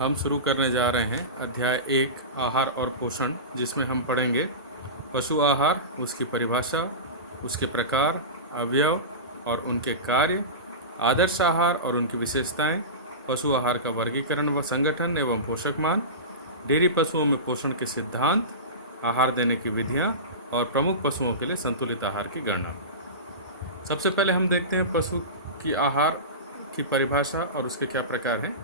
हम शुरू करने जा रहे हैं अध्याय 1 आहार और पोषण, जिसमें हम पढ़ेंगे पशु आहार, उसकी परिभाषा, उसके प्रकार, अवयव और उनके कार्य, आदर्श आहार और उनकी विशेषताएं, पशु आहार का वर्गीकरण व संगठन एवं पोषक मान, डेयरी पशुओं में पोषण के सिद्धांत, आहार देने की विधियां और प्रमुख पशुओं के लिए संतुलित आहार की गणना। सबसे पहले हम देखते हैं पशु की आहार की परिभाषा और उसके क्या प्रकार हैं।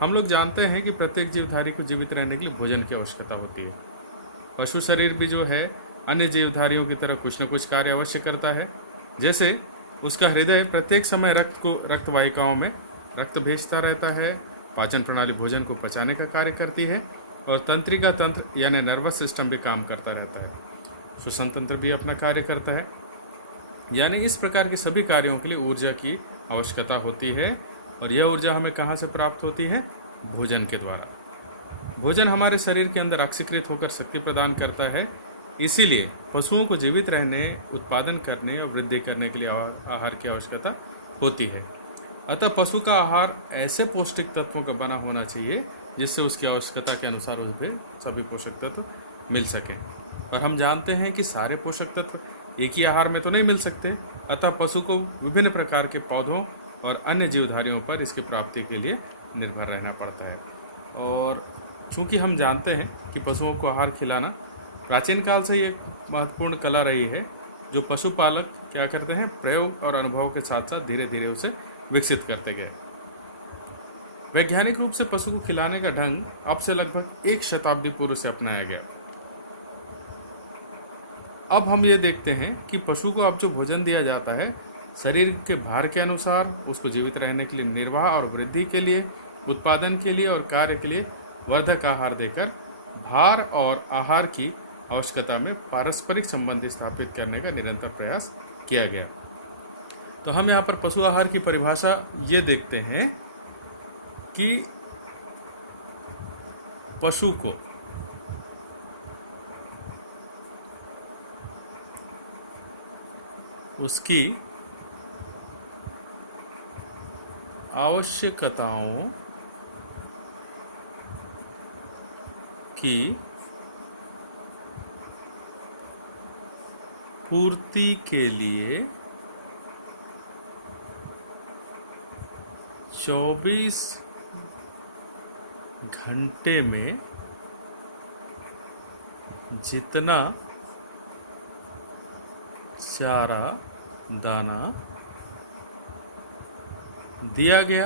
हम लोग जानते हैं कि प्रत्येक जीवधारी को जीवित रहने के लिए भोजन की आवश्यकता होती है। पशु शरीर भी जो है अन्य जीवधारियों की तरह कुछ न कुछ कार्य अवश्य करता है। जैसे उसका हृदय प्रत्येक समय रक्त वाहिकाओं में रक्त भेजता रहता है, पाचन प्रणाली भोजन को पचाने का कार्य करती है और तंत्रिका तंत्र यानी नर्वस सिस्टम भी काम करता रहता है। श्वसन तंत्र भी अपना कार्य करता है। यानी इस प्रकार के सभी कार्यों के लिए ऊर्जा की आवश्यकता होती है और यह ऊर्जा हमें कहाँ से प्राप्त होती है? भोजन के द्वारा। भोजन हमारे शरीर के अंदर ऑक्सीकृत होकर शक्ति प्रदान करता है। इसीलिए पशुओं को जीवित रहने, उत्पादन करने और वृद्धि करने के लिए आहार की आवश्यकता होती है। अतः पशु का आहार ऐसे पौष्टिक तत्वों का बना होना चाहिए जिससे उसकी आवश्यकता के अनुसार उसमें सभी पोषक तत्व मिल सकें। और हम जानते हैं कि सारे पोषक तत्व एक ही आहार में तो नहीं मिल सकते, अतः पशु को विभिन्न प्रकार के पौधों और अन्य जीवधारियों पर इसकी प्राप्ति के लिए निर्भर रहना पड़ता है। और चूंकि हम जानते हैं कि पशुओं को आहार खिलाना प्राचीन काल से एक महत्वपूर्ण कला रही है, जो पशुपालक क्या करते हैं, प्रयोग और अनुभव के साथ साथ धीरे धीरे उसे विकसित करते गए। वैज्ञानिक रूप से पशु को खिलाने का ढंग अब से लगभग 1 शताब्दी पूर्व से अपनाया गया। अब हम ये देखते हैं कि पशु को अब जो भोजन दिया जाता है, शरीर के भार के अनुसार उसको जीवित रहने के लिए, निर्वाह और वृद्धि के लिए, उत्पादन के लिए और कार्य के लिए वर्धक आहार देकर भार और आहार की आवश्यकता में पारस्परिक संबंध स्थापित करने का निरंतर प्रयास किया गया। तो हम यहाँ पर पशु आहार की परिभाषा ये देखते हैं कि पशु को उसकी आवश्यकताओं की पूर्ति के लिए 24 घंटे में जितना चारा दाना दिया गया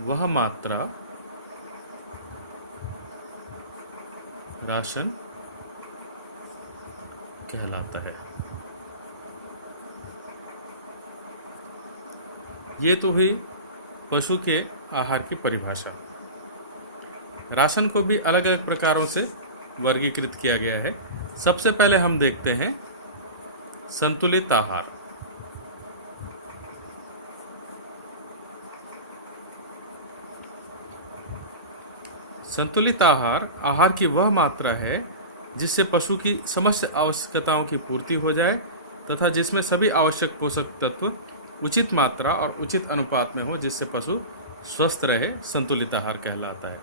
वह मात्रा राशन कहलाता है। ये तो हुई पशु के आहार की परिभाषा। राशन को भी अलग अलग प्रकारों से वर्गीकृत किया गया है। सबसे पहले हम देखते हैं संतुलित आहार। संतुलित आहार आहार की वह मात्रा है जिससे पशु की समस्त आवश्यकताओं की पूर्ति हो जाए तथा जिसमें सभी आवश्यक पोषक तत्व उचित मात्रा और उचित अनुपात में हो, जिससे पशु स्वस्थ रहे, संतुलित आहार कहलाता है।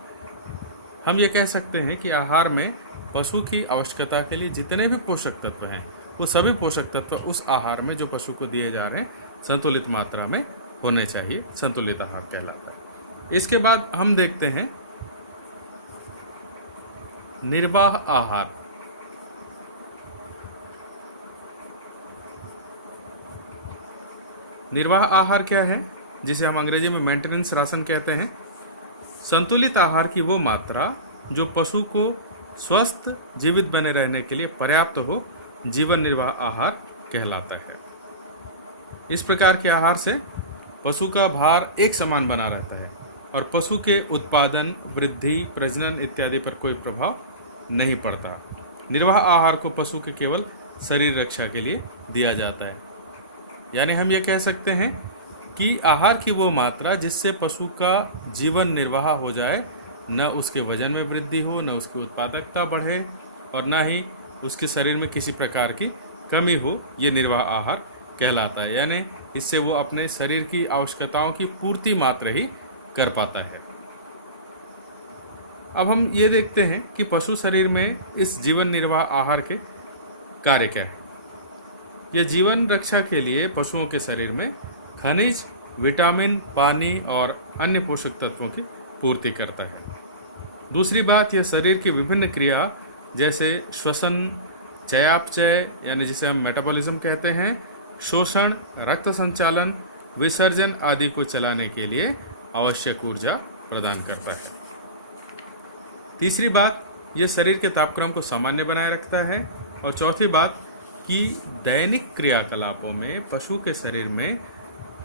हम ये कह सकते हैं कि आहार में पशु की आवश्यकता के लिए जितने भी पोषक तत्व हैं, वो सभी पोषक तत्व उस आहार में जो पशु को दिए जा रहे हैं संतुलित मात्रा में होने चाहिए, संतुलित आहार कहलाता है। इसके बाद हम देखते हैं निर्वाह आहार। निर्वाह आहार क्या है? जिसे हम अंग्रेजी में मेंटेनेंस राशन कहते हैं। संतुलित आहार की वो मात्रा जो पशु को स्वस्थ जीवित बने रहने के लिए पर्याप्त हो, जीवन निर्वाह आहार कहलाता है। इस प्रकार के आहार से पशु का भार एक समान बना रहता है और पशु के उत्पादन, वृद्धि, प्रजनन इत्यादि पर कोई प्रभाव नहीं पड़ता। निर्वाह आहार को पशु के केवल शरीर रक्षा के लिए दिया जाता है। यानी हम ये कह सकते हैं कि आहार की वो मात्रा जिससे पशु का जीवन निर्वाह हो जाए, न उसके वजन में वृद्धि हो, न उसकी उत्पादकता बढ़े और न ही उसके शरीर में किसी प्रकार की कमी हो, ये निर्वाह आहार कहलाता है। यानी इससे वो अपने शरीर की आवश्यकताओं की पूर्ति मात्र ही कर पाता है। अब हम ये देखते हैं कि पशु शरीर में इस जीवन निर्वाह आहार के कार्य क्या है। यह जीवन रक्षा के लिए पशुओं के शरीर में खनिज, विटामिन, पानी और अन्य पोषक तत्वों की पूर्ति करता है। दूसरी बात, यह शरीर की विभिन्न क्रिया जैसे श्वसन, चयापचय यानी जिसे हम मेटाबॉलिज्म कहते हैं, शोषण, रक्त संचालन, विसर्जन आदि को चलाने के लिए आवश्यक ऊर्जा प्रदान करता है। तीसरी बात, यह शरीर के तापक्रम को सामान्य बनाए रखता है। और चौथी बात कि दैनिक क्रियाकलापों में पशु के शरीर में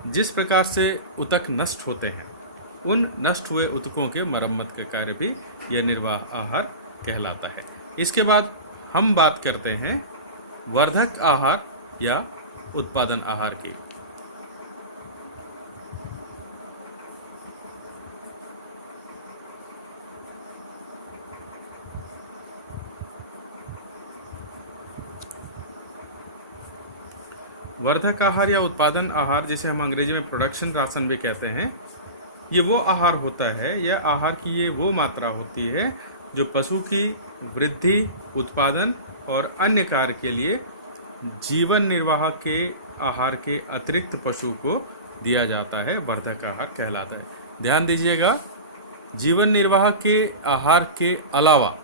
जिस प्रकार से ऊतक नष्ट होते हैं, उन नष्ट हुए ऊतकों के मरम्मत का कार्य भी यह निर्वाह आहार कहलाता है। इसके बाद हम बात करते हैं वर्धक आहार या उत्पादन आहार की। वर्धक आहार या उत्पादन आहार, जिसे हम अंग्रेजी में प्रोडक्शन राशन भी कहते हैं, ये वो आहार होता है, यह आहार की ये वो मात्रा होती है जो पशु की वृद्धि, उत्पादन और अन्य कार्य के लिए जीवन निर्वाह के आहार के अतिरिक्त पशु को दिया जाता है, वर्धक आहार कहलाता है। ध्यान दीजिएगा, जीवन निर्वाह के आहार के अलावा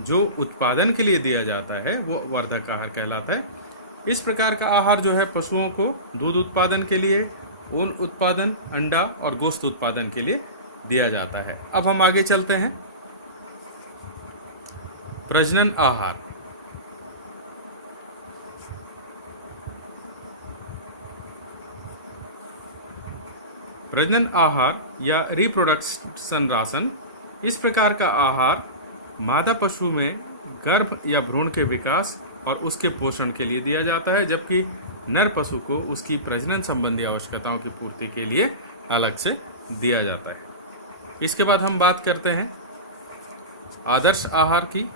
जो उत्पादन के लिए दिया जाता है वो वर्धक आहार कहलाता है। इस प्रकार का आहार जो है पशुओं को दूध उत्पादन के लिए, ऊन उत्पादन, अंडा और गोश्त उत्पादन के लिए दिया जाता है। अब हम आगे चलते हैं। प्रजनन आहार। प्रजनन आहार या रिप्रोडक्शन राशन, इस प्रकार का आहार मादा पशु में गर्भ या भ्रूण के विकास और उसके पोषण के लिए दिया जाता है, जबकि नर पशु को उसकी प्रजनन संबंधी आवश्यकताओं की पूर्ति के लिए अलग से दिया जाता है। इसके बाद हम बात करते हैं आदर्श आहार की।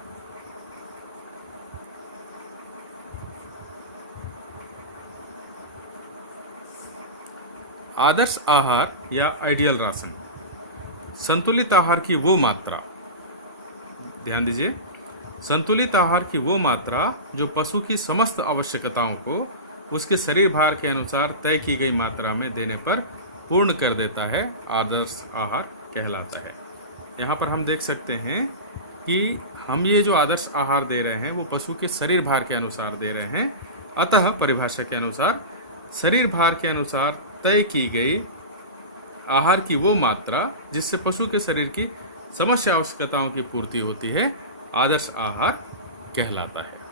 आदर्श आहार या आइडियल राशन, संतुलित आहार की वो मात्रा, ध्यान दीजिए, संतुलित आहार की वो मात्रा जो पशु की समस्त आवश्यकताओं को उसके शरीर भार के अनुसार तय की गई मात्रा में देने पर पूर्ण कर देता है, आदर्श आहार कहलाता है। यहाँ पर हम देख सकते हैं कि हम ये जो आदर्श आहार दे रहे हैं वो पशु के शरीर भार के अनुसार दे रहे हैं। अतः परिभाषा के अनुसार शरीर भार के अनुसार तय की गई आहार की वो मात्रा जिससे पशु के शरीर की समस्त आवश्यकताओं की पूर्ति होती है, आदर्श आहार कहलाता है।